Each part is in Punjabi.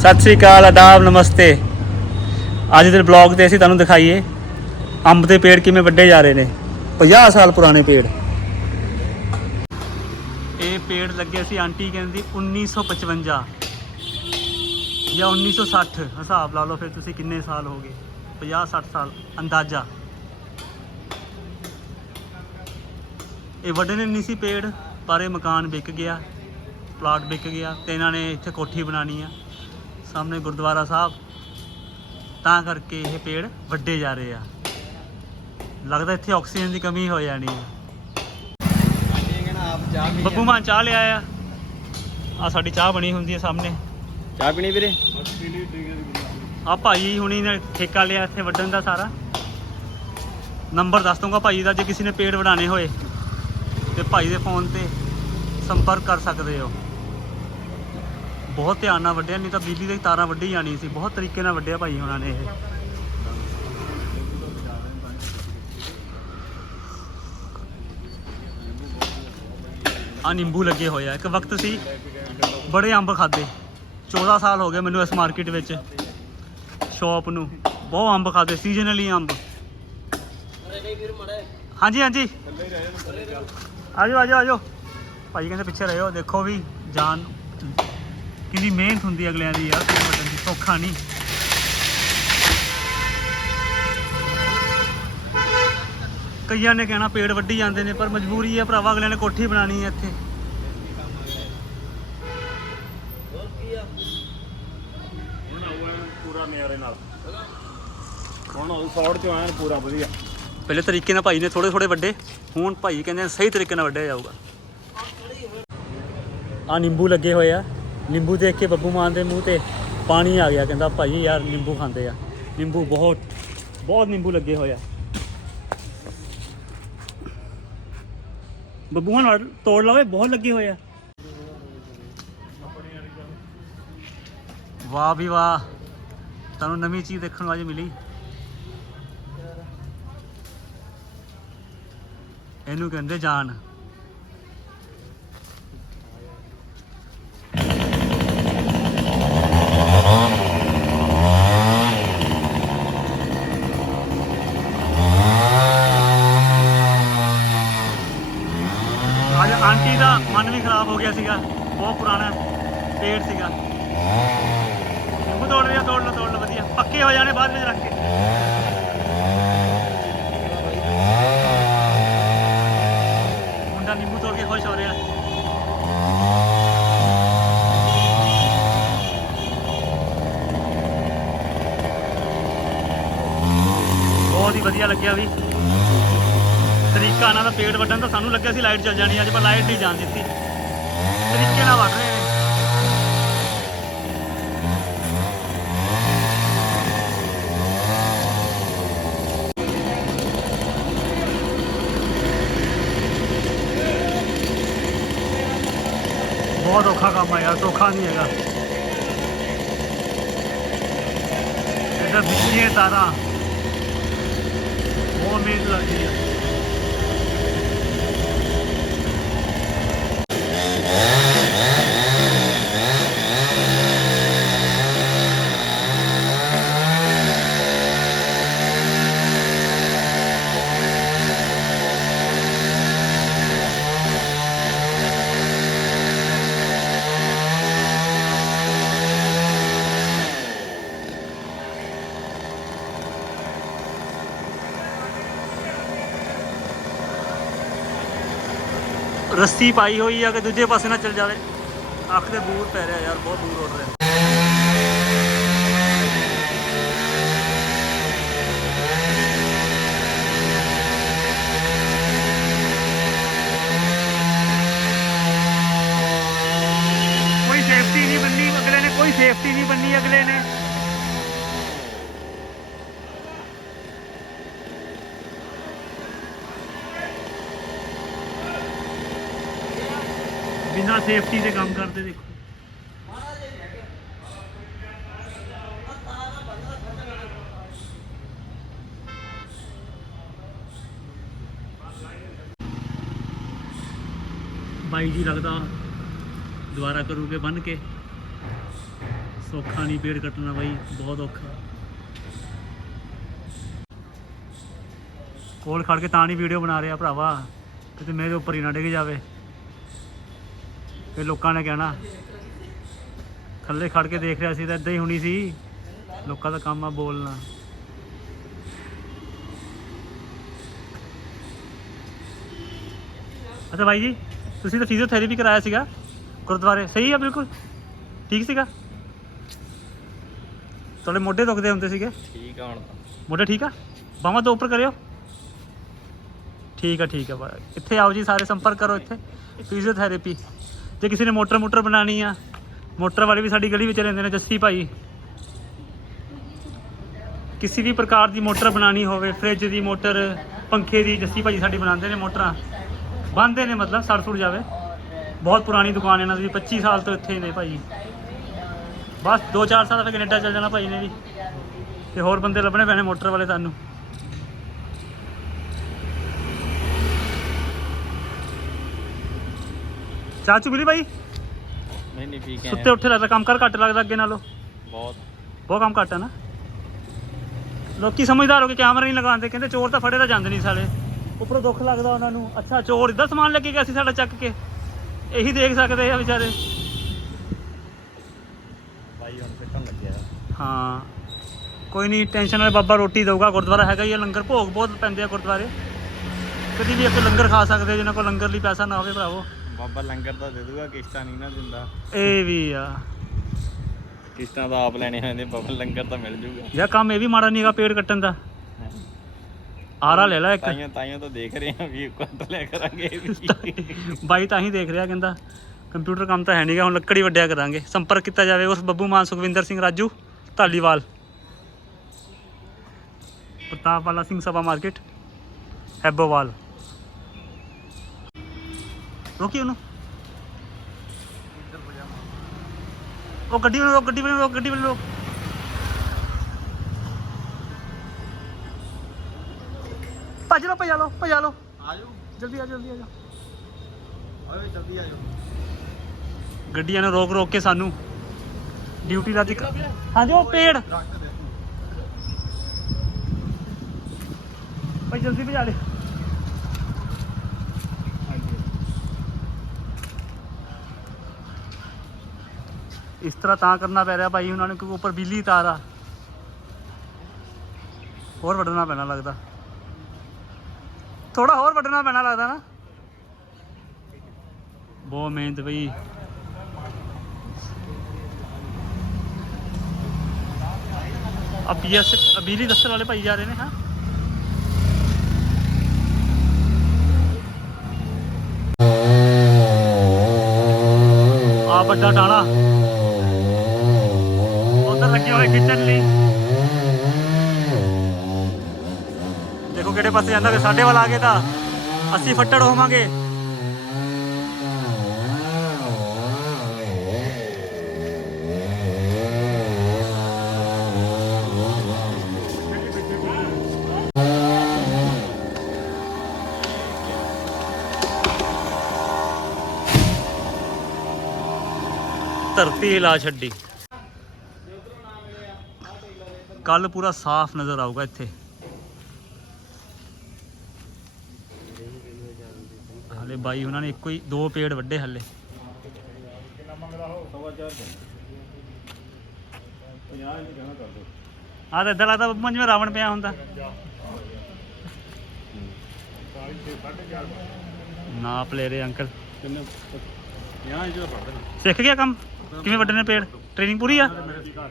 ਸਤਿ ਸ੍ਰੀ ਅਕਾਲ ਆਦਾਬ ਨਮਸਤੇ। ਅੱਜ ਦੇ ਬਲੌਗ ਤੇ ਅਸੀਂ ਤੁਹਾਨੂੰ ਦਿਖਾਈਏ ਅੰਬ ਦੇ ਪੇੜ ਕਿਵੇਂ ਵੱਡੇ ਜਾ ਰਹੇ ਨੇ। 50 ਸਾਲ ਪੁਰਾਣੇ ਪੇੜ। ਇਹ ਪੇੜ ਲੱਗੇ ਸੀ ਆਂਟੀ ਕਹਿੰਦੀ 1955 ਜਾਂ 1960 ਹਿਸਾਬ ਲਾ ਲਓ ਫਿਰ ਤੁਸੀਂ ਕਿੰਨੇ ਸਾਲ ਹੋ ਗਏ। 50 60 ਸਾਲ, ਅੰਦਾਜ਼ਾ। ਇਹ ਵੱਡੇ ਨੇ ਨਹੀਂ ਸੀ ਪੇੜ, ਪਰ ਇਹ ਮਕਾਨ ਵਿਕ ਗਿਆ, ਪਲਾਟ ਵਿਕ ਗਿਆ ਤੇ ਇਹਨਾਂ ਨੇ ਇੱਥੇ ਕੋਠੀ ਬਣਾਣੀ ਆ। ਸਾਹਮਣੇ ਗੁਰਦੁਆਰਾ ਸਾਹਿਬ। ਤਾਂ ਕਰਕੇ ਇਹ ਪੇੜ ਵੱਡੇ ਜਾ ਰਹੇ ਆ। ਲੱਗਦਾ ਇੱਥੇ ਆਕਸੀਜਨ ਦੀ ਕਮੀ ਹੋ ਜਾਣੀ ਹੈ ਬੱਬੂ ਮਾਨ ਚਾਹ ਲਿਆ ਆ। ਆ ਸਾਡੀ ਚਾਹ ਬਣੀ ਹੁੰਦੀ ਹੈ ਸਾਹਮਣੇ। ਚਾਹ ਪੀਣੀ ਵੀਰੇ? ਆ ਭਾਈ ਹੁਣੀ ਨੇ ਠੇਕਾ ਲਿਆ ਇੱਥੇ ਵੱਢਣ ਦਾ ਸਾਰਾ। ਨੰਬਰ ਦੱਸ ਦੂੰਗਾ ਭਾਈ ਦਾ ਜੇ ਕਿਸੇ ਨੇ ਪੇੜ ਵਢਾਣੇ ਹੋਏ। ਤੇ ਭਾਈ ਦੇ ਫੋਨ ਤੇ ਸੰਪਰਕ ਕਰ ਸਕਦੇ ਹੋ। ਬਹੁਤ ਧਿਆਨ ਨਾਲ ਵੱਢਿਆ, ਨਹੀਂ ਤਾਂ ਬਿਜਲੀ ਦੀ ਤਾਰਾਂ ਵੱਢੀ ਜਾਣੀ ਸੀ। ਬਹੁਤ ਤਰੀਕੇ ਨਾਲ ਵੱਢਿਆ ਭਾਈ ਉਹਨਾਂ ਨੇ ਇਹ। ਆ ਨਿੰਬੂ ਲੱਗੇ ਹੋਏ ਆ। ਇੱਕ ਵਕਤ ਸੀ, ਬੜੇ ਅੰਬ ਖਾਦੇ। 14 ਸਾਲ ਹੋ ਗਏ ਮੈਨੂੰ ਇਸ ਮਾਰਕੀਟ ਵਿੱਚ, ਸ਼ਾਪ ਨੂੰ। ਬਹੁਤ ਅੰਬ ਖਾਦੇ ਸੀਜ਼ਨਲੀ ਅੰਬ। ਹਾਂਜੀ ਹਾਂਜੀ। ਆਜੋ ਆਜੋ ਆਜੋ। ਭਾਈ ਕਹਿੰਦੇ ਪਿੱਛੇ ਰਹਿਓ, ਦੇਖੋ ਵੀ ਜਾਨ ਕਿੰਨੀ ਮਿਹਨਤ ਹੁੰਦੀ ਹੈ ਅਗਲਿਆਂ ਦੀ ਯਾਰ ਪੇੜ ਵੱਢਣ ਦੀ ਸੌਖਾ ਨਹੀਂ। ਕਈਆਂ ਨੇ ਕਹਿਣਾ ਪੇੜ ਵੱਢੀ ਜਾਂਦੇ ਨੇ ਪਰ ਮਜਬੂਰੀ ਹੈ ਭਰਾਵਾ ਅਗਲਿਆਂ ਨੇ ਕੋਠੀ ਬਣਾਣੀ ਹੈ ਇੱਥੇ। ਹੁਣ ਆਊਗਾ ਪੂਰਾ ਨਿਆਰੇ ਨਾਲ। ਹੁਣ ਉਹ ਸੌੜ ਚੋਂ ਆਇਆ ਪੂਰਾ ਵਧੀਆ। ਪਹਿਲੇ ਤਰੀਕੇ ਨਾਲ ਭਾਈ ਨੇ ਥੋੜੇ ਥੋੜੇ ਵੱਡੇ ਹੁਣ ਭਾਈ ਕਹਿੰਦੇ ਸਹੀ ਤਰੀਕੇ ਨਾਲ ਵੱਢਿਆ ਜਾਊਗਾ। ਆ ਨਿੰਬੂ ਲੱਗੇ ਹੋਏ ਆ। ਨਿੰਬੂ ਦੇਖ ਕੇ ਬੱਬੂ ਮਾਨ ਦੇ ਮੂੰਹ ਤੇ ਪਾਣੀ ਆ ਗਿਆ, ਕਹਿੰਦਾ ਭਾਈ ਯਾਰ ਨਿੰਬੂ ਖਾਂਦੇ ਆ। ਨਿੰਬੂ ਬਹੁਤ ਬਹੁਤ ਨਿੰਬੂ ਲੱਗੇ ਹੋਏ ਆ। ਬੱਬੂ ਮਾਨ ਤੋੜ ਲਵੇ, ਬਹੁਤ ਲੱਗੇ ਹੋਏ ਆ। ਵਾਹ ਵੀ ਵਾਹ, ਤੁਹਾਨੂੰ ਨਵੀਂ ਚੀਜ਼ ਦੇਖਣ ਨੂੰ ਅੱਜ ਮਿਲੀ। ਇਹਨੂੰ ਕਹਿੰਦੇ ਜਾਨ ਅੱਜ ਆਂਟੀ ਦਾ ਮਨ ਵੀ ਸੀਗਾ, ਬਹੁਤ ਪੁਰਾਣਾ ਪੇੜ ਸੀਗਾ। ਨਿੰਬੂ ਤੋੜ ਰਿਹਾ ਤੋੜ ਲਓ ਤੋੜ ਲਓ, ਵਧੀਆ। ਪੱਕੇ ਹੋ ਜਾਣੇ ਬਾਅਦ ਵਿੱਚ ਰੱਖ ਕੇ। ਮੁੰਡਾ ਨਿੰਬੂ ਤੋੜ ਕੇ ਖੁਸ਼ ਹੋ ਰਿਹਾ। ਬਹੁਤ ਹੀ ਵਧੀਆ ਲੱਗਿਆ ਵੀ। ਤਰੀਕਾ ਨਾਲ ਦਾ ਪੇੜ ਵੱਢਣ ਦਾ ਸਾਨੂੰ ਲੱਗਿਆ ਸੀ ਲਾਈਟ ਚੱਲ ਜਾਣੀ ਅੱਜ ਪਰ ਲਾਈਟ ਨਹੀਂ ਜਾਣ ਦਿੱਤੀ ਤਰੀਕੇ ਨਾਲ ਵੱਢ ਰਹੇ ਨੇ ਬਹੁਤ ਔਖਾ ਕੰਮ ਆ ਯਾਰ ਸੌਖਾ ਨਹੀਂ ਹੈਗਾ ਇਹਦਾ ਬਿਜਲੀ ਤਾਰਾਂ ਬਹੁਤ ਮਿਹਨਤ ਲੱਗਦੀ ਹੈ ਰੱਸੀ ਪਾਈ ਹੋਈ ਆ ਕਿ ਦੂਜੇ ਪਾਸੇ ਨਾ ਚੱਲ ਜਾਵੇ। ਅੱਖ ਦੇ ਬੂਰ ਪੈ ਰਿਹਾ ਯਾਰ, ਬਹੁਤ ਦੂਰ ਉੱਡ ਰਿਹਾ। ਕੋਈ ਸੇਫਟੀ ਨਹੀਂ ਬੰਨੀ, ਅਗਲੇ ਨੇ ਕੋਈ ਸੇਫਟੀ ਨਹੀਂ ਬੰਨੀ, ਅਗਲੇ ਨੇ। ਬਿਨਾਂ ਸੇਫਟੀ ਦੇ ਕੰਮ ਕਰਦੇ ਦੇਖੋ। ਬਾਈ ਜੀ ਲੱਗਦਾ ਦੁਬਾਰਾ ਕਰੂਗੇ ਬੰਨ ਕੇ। ਸੌਖਾ ਨਹੀਂ ਪੇੜ ਕੱਟਣਾ ਬਾਈ, ਬਹੁਤ ਔਖਾ। ਕੋਲ ਖੜ ਕੇ ਤਾਂ ਨਹੀਂ ਵੀਡੀਓ ਬਣਾ ਰਿਹਾ ਭਰਾਵਾ, ਕਿਤੇ ਮੇਰੇ ਉੱਪਰ ਹੀ ਨਾ ਡਿੱਗ ਜਾਵੇ। ਫਿਰ ਲੋਕਾਂ ਨੇ ਕਹਿਣਾ ਥੱਲੇ ਖੜ ਕੇ ਦੇਖ ਰਿਹਾ ਸੀ ਤਾਂ ਇਦਾਂ ਹੀ ਹੋਣੀ ਸੀ। ਲੋਕਾਂ ਦਾ ਕੰਮ ਆ ਬੋਲਣਾ। ਅੱਛਾ ਬਾਈ ਜੀ ਤੁਸੀਂ ਤਾਂ ਫਿਜ਼ੀਓਥੈਰੇਪੀ ਕਰਾਇਆ ਸੀਗਾ ਗੁਰਦੁਆਰੇ ਸਹੀ ਆ ਬਿਲਕੁਲ? ਠੀਕ ਸੀਗਾ? ਤੁਹਾਡੇ ਮੋਢੇ ਦੁਖਦੇ ਹੁੰਦੇ ਸੀਗੇ? ਠੀਕ ਆ ਹੁਣ ਤਾਂ। ਮੋਢੇ ਠੀਕ ਆ? ਬਾਹਾਂ ਤੋਂ ਉੱਪਰ ਕਰਿਓ। ਠੀਕ ਆ ਠੀਕ ਆ ਇੱਥੇ ਆਓ ਜੀ ਸਾਰੇ ਸੰਪਰਕ ਕਰੋ ਇੱਥੇ। ਫਿਜ਼ੀਓਥੈਰੇਪੀ ਜੇ ਕਿਸੇ ਨੇ ਮੋਟਰ ਮੋਟਰ ਬਣਾਣੀ ਆ, ਮੋਟਰ ਵਾਲੇ ਵੀ ਸਾਡੀ ਗਲੀ ਵਿੱਚ ਰਹਿੰਦੇ ਨੇ, ਜੱਸੀ ਭਾਈ। ਕਿਸੇ ਵੀ ਪ੍ਰਕਾਰ ਦੀ ਮੋਟਰ ਬਣਾਣੀ ਹੋਵੇ, ਫ੍ਰਿਜ ਦੀ ਮੋਟਰ, ਪੰਖੇ ਦੀ, ਜੱਸੀ ਭਾਈ ਸਾਡੀ ਬਣਾਉਂਦੇ ਨੇ ਮੋਟਰਾਂ। ਬੰਦੇ ਨੇ ਮਤਲਬ, ਸੜ ਸੁੜ ਜਾਵੇ। ਬਹੁਤ ਪੁਰਾਣੀ ਦੁਕਾਨ ਇਹਨਾਂ ਦੀ 25 ਸਾਲ ਤੋਂ ਇੱਥੇ ਹੀ ਨੇ ਭਾਈ। ਬਸ 2-4 ਸਾਲ ਫਿਰ ਕੈਨੇਡਾ ਚੱਲ ਜਾਣਾ ਭਾਈ ਨੇ ਵੀ। ਤੇ ਹੋਰ ਬੰਦੇ ਲੱਭਣੇ ਪੈਣੇ ਮੋਟਰ ਵਾਲੇ ਸਾਨੂੰ। ਚਾਚੂ ਮਿਲੀ ਭਾਈ ਨਹੀਂ ਨਹੀਂ ਠੀਕ ਹੈ ਸੁੱਤੇ ਉੱਠੇ ਲੱਗਦਾ ਕੰਮ ਕਰ ਘੱਟ ਲੱਗਦਾ ਅੱਗੇ ਨਾਲੋਂ। ਬਹੁਤ। ਬਹੁਤ ਕੰਮ ਘੱਟ ਹੈ ਨਾ। ਲੋਕੀ ਸਮਝਦਾਰ ਹੋ ਕੇ ਕੈਮਰਾ ਨਹੀਂ ਲਗਾਉਂਦੇ ਕਹਿੰਦੇ ਚੋਰ ਤਾਂ ਫੜੇ ਤਾਂ ਜਾਂਦੇ ਨਹੀਂ ਸਾਲੇ। ਉੱਪਰੋਂ ਦੁੱਖ ਲੱਗਦਾ ਉਹਨਾਂ ਨੂੰ। ਅੱਛਾ ਚੋਰ ਇੱਦਾਂ ਸਮਾਨ ਲੈ ਕੇ ਗਿਆ ਸੀ ਸਾਡਾ ਚੱਕ ਕੇ। ਇਹੀ ਦੇਖ ਸਕਦੇ ਆ ਵਿਚਾਰੇ। ਬਾਈ ਹੁਣ ਫਿੱਟਣ ਲੱਗਿਆ। ਹਾਂ। ਕੋਈ ਨਹੀਂ ਟੈਨਸ਼ਨ ਵਾਲੇ ਬਾਬਾ ਰੋਟੀ ਦਊਗਾ। ਗੁਰਦੁਆਰਾ ਹੈਗਾ ਹੀ ਲੰਗਰ ਭੋਗ ਬਹੁਤ ਪੈਂਦੇ ਆ ਗੁਰਦੁਆਰੇ। ਕਦੀ ਵੀ ਆਪੇ ਲੰਗਰ ਖਾ ਸਕਦੇ ਜਿਹਨਾਂ ਕੋਲ ਲੰਗਰ ਲਈ ਪੈਸਾ ਨਾ ਹੋਵੇ ਭਰਾਵੋ। ਬਾਬਾ ਲੰਗਰ ਤਾਂ ਦੇ ਦੂਗਾ ਕਿਸ਼ਤਾਂ ਨਹੀਂ ਨਾ ਦਿੰਦਾ। ਇਹ ਵੀ ਆ। ਕਿਸ਼ਤਾਂ ਤਾਂ ਆਪ ਲੈਣੇ ਹੁੰਦੇ ਬਾਬਾ ਲੰਗਰ ਤਾਂ ਮਿਲ ਜੂਗਾ। ਯਾ ਕੰਮ ਇਹ ਵੀ ਮਾੜਾ ਨਹੀਂਗਾ ਪੇੜ ਕੱਟਣ ਦਾ। ਆਰਾ ਲੈ ਲੈ ਇੱਕ। ਤਾਈਆਂ ਤਾਈਆਂ ਤਾਂ ਦੇਖ ਰਹੇ ਆ ਵੀ ਕੱਟ ਲਿਆ ਕਰਾਂਗੇ ਇਹ ਵੀ। ਬਾਈ ਤਾਂ ਹੀ ਦੇਖ ਰਿਹਾ ਕਹਿੰਦਾ ਕੰਪਿਊਟਰ ਕੰਮ ਤਾਂ ਹੈ ਨਹੀਂਗਾ ਹੁਣ ਲੱਕੜੀ ਵੱਡਿਆ ਕਰਾਂਗੇ। ਸੰਪਰਕ ਕੀਤਾ ਜਾਵੇ ਉਸ ਬੱਬੂ ਮਾਨ ਸੁਖਵਿੰਦਰ ਸਿੰਘ ਰਾਜੂ ਢਾਲੀਵਾਲ ਪ੍ਰਤਾਪ ਵਾਲਾ ਸਿੰਘ ਸਭਾ ਮਾਰਕੀਟ ਹੈਬੋਵਾਲ। ਰੋਕੀ ਉਹਨੂੰ। ਉਹ ਗੱਡੀ ਵੱਲ ਰੋਕ ਗੱਡੀ ਵੱਲ ਰੋਕ ਗੱਡੀ ਵੱਲ ਰੋਕ। ਭੱਜ ਲਓ ਭਜਾ ਲਓ ਭਜਾ ਲਓ। ਆਜੋ। ਜਲਦੀ ਆ ਜਲਦੀ ਆ ਜਾ ਜਲਦੀ ਆਜੋ। ਗੱਡੀਆਂ ਨੂੰ ਰੋਕ ਰੋਕ ਕੇ ਸਾਨੂੰ ਡਿਊਟੀ ਦਾ ਦਿੱਕ ਹਾਂਜੀ ਉਹ ਪੇੜ। ਭਾਈ ਜਲਦੀ ਭਜਾ ਲੈ ਇਸ ਤਰ੍ਹਾਂ ਤਾਂ ਕਰਨਾ ਪੈ ਰਿਹਾ ਭਾਈ ਉਹਨਾਂ ਨੂੰ ਕਿਉਂਕਿ ਉੱਪਰ ਬਿਜਲੀ ਤਾਰ ਆ ਹੋਰ ਵੱਢਣਾ ਪੈਣਾ ਲੱਗਦਾ ਥੋੜਾ ਹੋਰ ਵੱਢਣਾ ਪੈਣਾ ਲੱਗਦਾ ਨਾ ਬਹੁਤ ਮਿਹਨਤ ਬਈ ਆ ਪੀਐਸ ਬਿਜਲੀ ਦਸਤਰ ਵਾਲੇ ਭਾਈ ਜਾ ਰਹੇ ਨੇ ਹਾਂ ਆ ਵੱਡਾ ਟਾਣਾ ਉਧਰ ਲੱਗੇ ਹੋਏ ਖਿੱਚਣ ਲਈ। ਦੇਖੋ ਕਿਹੜੇ ਪਾਸੇ ਜਾਂਦਾ ਵੀ ਸਾਡੇ ਵੱਲ ਆ ਗਏ ਤਾਂ ਅਸੀਂ ਫੱਟੜ ਹੋਵਾਂਗੇ। ਧਰਤੀ ਹਿਲਾ ਛੱਡੀ। ਕੱਲ ਪੂਰਾ ਸਾਫ਼ ਨਜ਼ਰ ਆਊਗਾ ਇੱਥੇ। ਹਲੇ ਬਾਈ ਉਹਨਾਂ ਨੇ ਇੱਕੋ ਹੀ ਦੋ ਪੇੜ ਵੱਡੇ ਹਲੇ। ਆ ਤਾਂ ਇਦਾਂ ਲੱਗਦਾ ਬੱਬੂ ਰਾਵਣ ਪਿਆ ਹੁੰਦਾ। ਨਾ ਪਲੇਰੇ ਅੰਕਲ। ਸਿੱਖ ਗਿਆ ਕੰਮ? ਕਿਵੇਂ ਵੱਡੇ ਨੇ ਪੇੜ? ਟ੍ਰੇਨਿੰਗ ਪੂਰੀ ਆ?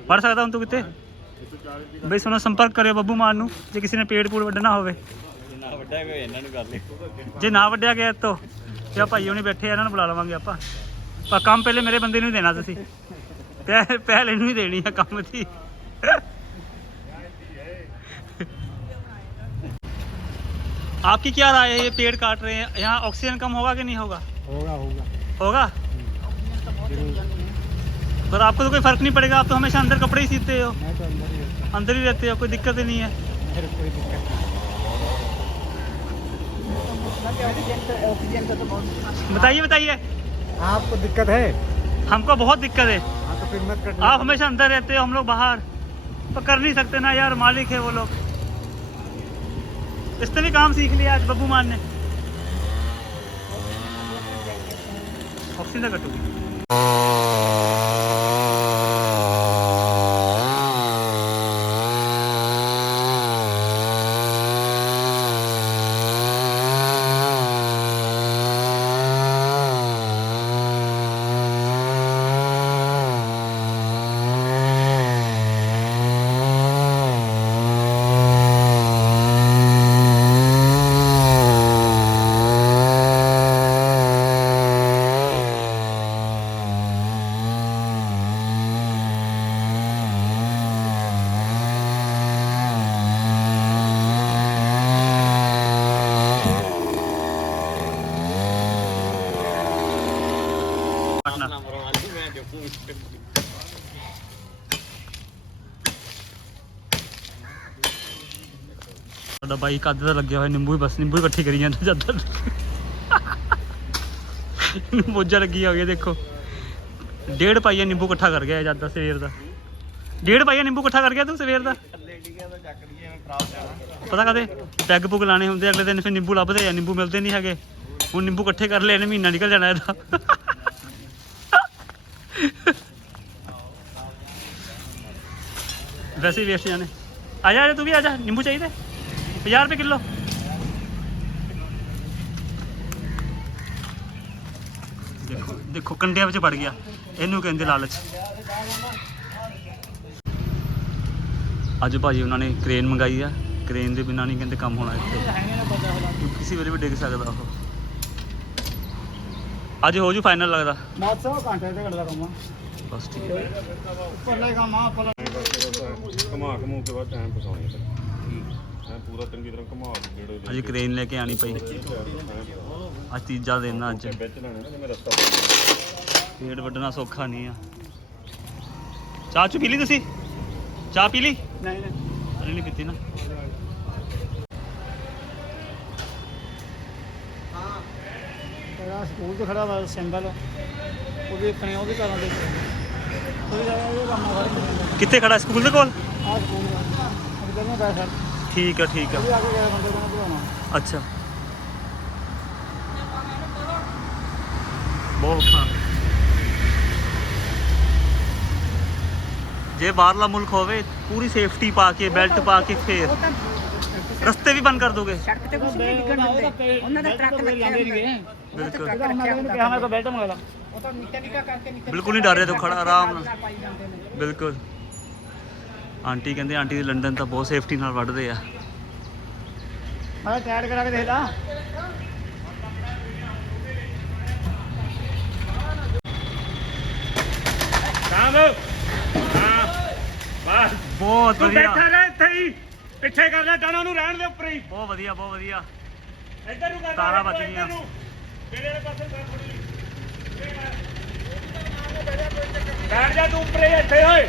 ਪੜ ਸਕਦਾ ਹੁਣ ਤੂੰ ਕਿਤੇ ਬਈ ਸੁਣੋ ਸੰਪਰਕ ਕਰਿਓ ਬੱਬੂ ਮਾਨ ਨੂੰ ਜੇ ਕਿਸੇ ਨੇ ਪੇੜ ਪੂੜ ਵੱਢਣਾ ਹੋਵੇ ਜਿੰਨਾ ਵੱਡਾ ਕੋਈ ਇਹਨਾਂ ਨੂੰ ਕਰ ਲਿਓ ਜੇ ਨਾ ਵੱਢਿਆ ਗਿਆ ਇੱਥੋਂ ਤੇ ਆ ਭਾਈ ਹੁਣੀ ਬੈਠੇ ਆ ਇਹਨਾਂ ਨੂੰ ਬੁਲਾ ਲਵਾਂਗੇ ਆਪਾਂ ਪਰ ਕੰਮ ਪਹਿਲੇ ਮੇਰੇ ਬੰਦੇ ਨੂੰ ਹੀ ਦੇਣਾ ਤੁਸੀਂ ਪਹਿ- ਪਹਿਲੇ ਨੂੰ ਹੀ ਦੇਣੀ ਆ ਕੰਮ ਦੀ आपकी क्या राय है ये पेड़ काट रहे हैं यहाँ ऑक्सीजन कम होगा कि नहीं होगा ਹੋਗਾ ਹੋਗਾ होगा पर आपको तो कोई फ़र्क नहीं पड़ेगा आप तो हमेशा अंदर कपड़े ही सीते हो। मैं तो अंदर ही रहते हो। कोई दिक्कत ही नहीं है। बताइए बताइए। आपको दिक्कत है? हमको बहुत दिक्कत है। हाँ, तो फिर मत आप हमेशा अंदर रहते हो हम लोग बाहर। तो कर नहीं सकते ना यार मालिक है वो लोग। इसने भी काम सीख लिया आज बब्बू मान ने। ऑक्सीजन कटोगी। ਬਾਈ ਕੱਦ ਦਾ ਲੱਗਿਆ ਹੋਇਆ ਨਿੰਬੂ ਹੀ ਬਸ ਨਿੰਬੂ ਇਕੱਠੀ ਕਰੀ ਜਾਂਦਾ ਜਦ ਮੋਜਾ ਲੱਗੀ ਹੋ ਗਈ ਦੇਖੋ। ਡੇਢ ਪਾਈਆ ਨਿੰਬੂ ਇਕੱਠਾ ਕਰ ਗਿਆ ਜਦ ਸਵੇਰ ਦਾ। ਡੇਢ ਪਾਈਆ ਨਿੰਬੂ ਇਕੱਠਾ ਕਰ ਗਿਆ ਤੂੰ ਸਵੇਰ ਦਾ? ਪਤਾ ਕਦੇ ਪੈਗ ਪੁਗ ਲਾਣੇ ਹੁੰਦੇ ਅਗਲੇ ਦਿਨ ਫਿਰ ਨਿੰਬੂ ਲੱਭਦੇ ਆ ਨਿੰਬੂ ਮਿਲਦੇ ਨਹੀਂ ਹੈਗੇ। ਹੁਣ ਨਿੰਬੂ ਇਕੱਠੇ ਕਰ ਲੈਣੇ ਮਹੀਨਾ ਨਿਕਲ ਜਾਣਾ ਇਹਦਾ। ਵੈਸੇ ਹੀ ਵੇਸਟ ਜਾਣੇ ਆ ਜਾ ਤੂੰ ਵੀ ਆ ਜਾ, ਨਿੰਬੂ ਚਾਹੀਦੇ। 50 ਰੁਪਏ ਕਿਲੋ। ਦੇਖੋ ਦੇਖੋ, ਕੰਡਿਆਂ ਵਿੱਚ ਵੜ ਗਿਆ। ਇਹਨੂੰ ਕਹਿੰਦੇ ਲਾਲਚ। ਅੱਜ ਭਾਜੀ ਉਹਨਾਂ ਨੇ ਕ੍ਰੇਨ ਮੰਗਾਈ ਆ। ਕ੍ਰੇਨ ਦੇ ਬਿਨਾਂ ਨਹੀਂ ਕਹਿੰਦੇ ਕੰਮ ਹੋਣਾ ਇੱਥੇ। ਕਿਸੇ ਵੇਲੇ ਵੀ ਡਿੱਗ ਸਕਦਾ ਉਹ। ਅੱਜ ਹੋ ਜੂ ਫਾਈਨਲ ਲੱਗਦਾ। ਬਾਤ ਸਭ ਘੰਟੇ ਤੇ ਘੜਦਾ ਕੰਮ ਬਸ ਠੀਕ ਹੈ ਪੱਲੇ ਕੰਮ ਆ ਪੱਲੇ ਘਮਾ ਘਮੂ ਕੇ ਬਾਅਦ ਟਾਈਮ ਪਸਾਉਣੀ ਤੇ ਮੈਂ ਪੂਰਾ ਚੰਗੀ ਤਰ੍ਹਾਂ ਘਮਾ ਕੇ ਗੇੜੇ ਅੱਜ ਕ੍ਰੇਨ ਲੈ ਕੇ ਆਣੀ ਪਈ। ਅੱਜ ਤੀਜਾ ਦਿਨ ਆ ਅੱਜ। ਵਿੱਚ ਲੈਣਾ ਜਿਵੇਂ ਰਸਤਾ ਪੇੜ ਵੱਢਣਾ ਸੌਖਾ ਨਹੀਂ ਆ। ਚਾਹ ਚੁ ਪੀ ਲਈ ਤੁਸੀਂ? ਚਾਹ ਪੀ ਲਈ? ਨਹੀਂ ਨਹੀਂ। ਨਹੀਂ ਪੀਤੀ ਨਾ। स्कूल तो खड़ा वा सिंगल कितने खड़ा स्कूल के ठीक है ठीक है अच्छा बहुत जे बारला मुल्क हो पूरी सेफ्टी पाके बेल्ट पाके फिर ਰਸਤੇ ਵੀ ਬੰਦ ਕਰ ਦੋਗੇ? ਸੜਕ ਤੇ ਕੁਝ ਨਹੀਂ ਡਿੱਗਣ ਦਿੰਦੇ। ਉਹਨਾਂ ਦਾ ਟਰੱਕ ਲੱਗਿਆ ਹੁੰਦਾ। ਬਿਲਕੁਲ ਉਹ ਤਾਂ ਨਿੱਕਾ ਨਿੱਕਾ ਕਰਕੇ ਨਿੱਕਾ ਬਿਲਕੁਲ ਨਹੀਂ ਡਰ ਰਹੇ ਤੋ ਖੜਾ ਆਰਾਮ ਨਾਲ। ਬਿਲਕੁਲ। ਆਂਟੀ ਕਹਿੰਦੇ ਆਂਟੀ ਦੇ ਲੰਡਨ ਤਾਂ ਬਹੁਤ ਸੇਫਟੀ ਨਾਲ ਵੱਢਦੇ ਆ। ਮੈਂ ਟੈਡ ਕਰਾ ਕੇ ਦੇਖ ਲਾ। ਕੰਮ ਬਹੁਤ ਵਧੀਆ। ਬੈਠਾ ਰਹਿ ਇੱਥੇ ਹੀ। ਪਿੱਛੇ ਕਰ ਲੈ ਡਾਣਾ ਨੂੰ ਰਹਿਣ ਦੇ ਉੱਪਰ ਹੀ। ਬਹੁਤ ਵਧੀਆ ਬਹੁਤ ਵਧੀਆ। ਇੱਧਰ ਨੂੰ ਕਰ ਤਾਰਾਂ ਵੱਜ ਗਈਆਂ। ਨੂੰ। ਮੇਰੇ ਵਾਲੇ ਪਾਸੇ ਕਰ ਥੋੜੀ ਬੈਠ ਜਾ ਤੂੰ ਉੱਪਰ ਇੱਥੇ ਓਏ।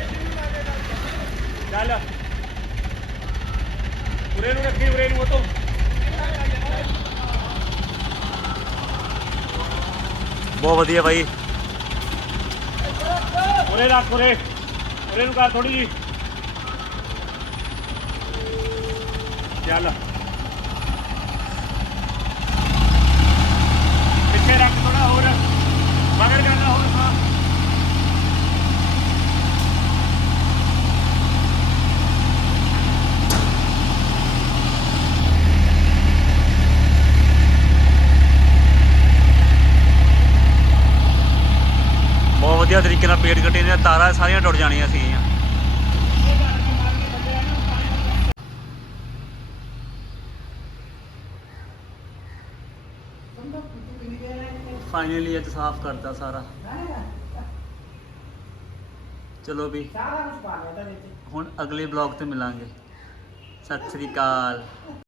ਚੱਲ। ਉਰੇ ਨੂੰ ਰੱਖੀ ਉਰੇ ਨੂੰ ਉਹ ਤੋਂ ਬਹੁਤ ਵਧੀਆ ਬਾਈ। ਉਰੇ ਰੱਖ ਉਰੇ। ਉਰੇ ਨੂੰ ਕਰ ਥੋੜੀ ਜੀ ਚੱਲ। ਪਿੱਛੇ ਰੱਖ ਥੋੜਾ ਹੋਰ। ਮਗਰ ਕਰਨਾ ਹੋਰ ਹਾਂ ਬਹੁਤ ਵਧੀਆ ਤਰੀਕੇ ਨਾਲ ਪੇੜ ਕੱਟੇ ਨੇ, ਤਾਰਾਂ ਸਾਰੀਆਂ ਟੁੱਟ ਜਾਣੀਆਂ ਸੀਗੀਆਂ ਫਾਈਨਲੀ ਅੱਜ ਸਾਫ਼ ਕਰਤਾ ਸਾਰਾ। ਚਲੋ ਵੀ। ਸਾਰਾ ਕੁਝ ਪਾ ਲਿਆ ਤਾਂ ਵਿੱਚ। ਹੁਣ ਅਗਲੇ ਬਲੌਗ ਤੇ ਮਿਲਾਂਗੇ। ਸਤਿ ਸ੍ਰੀ ਅਕਾਲ।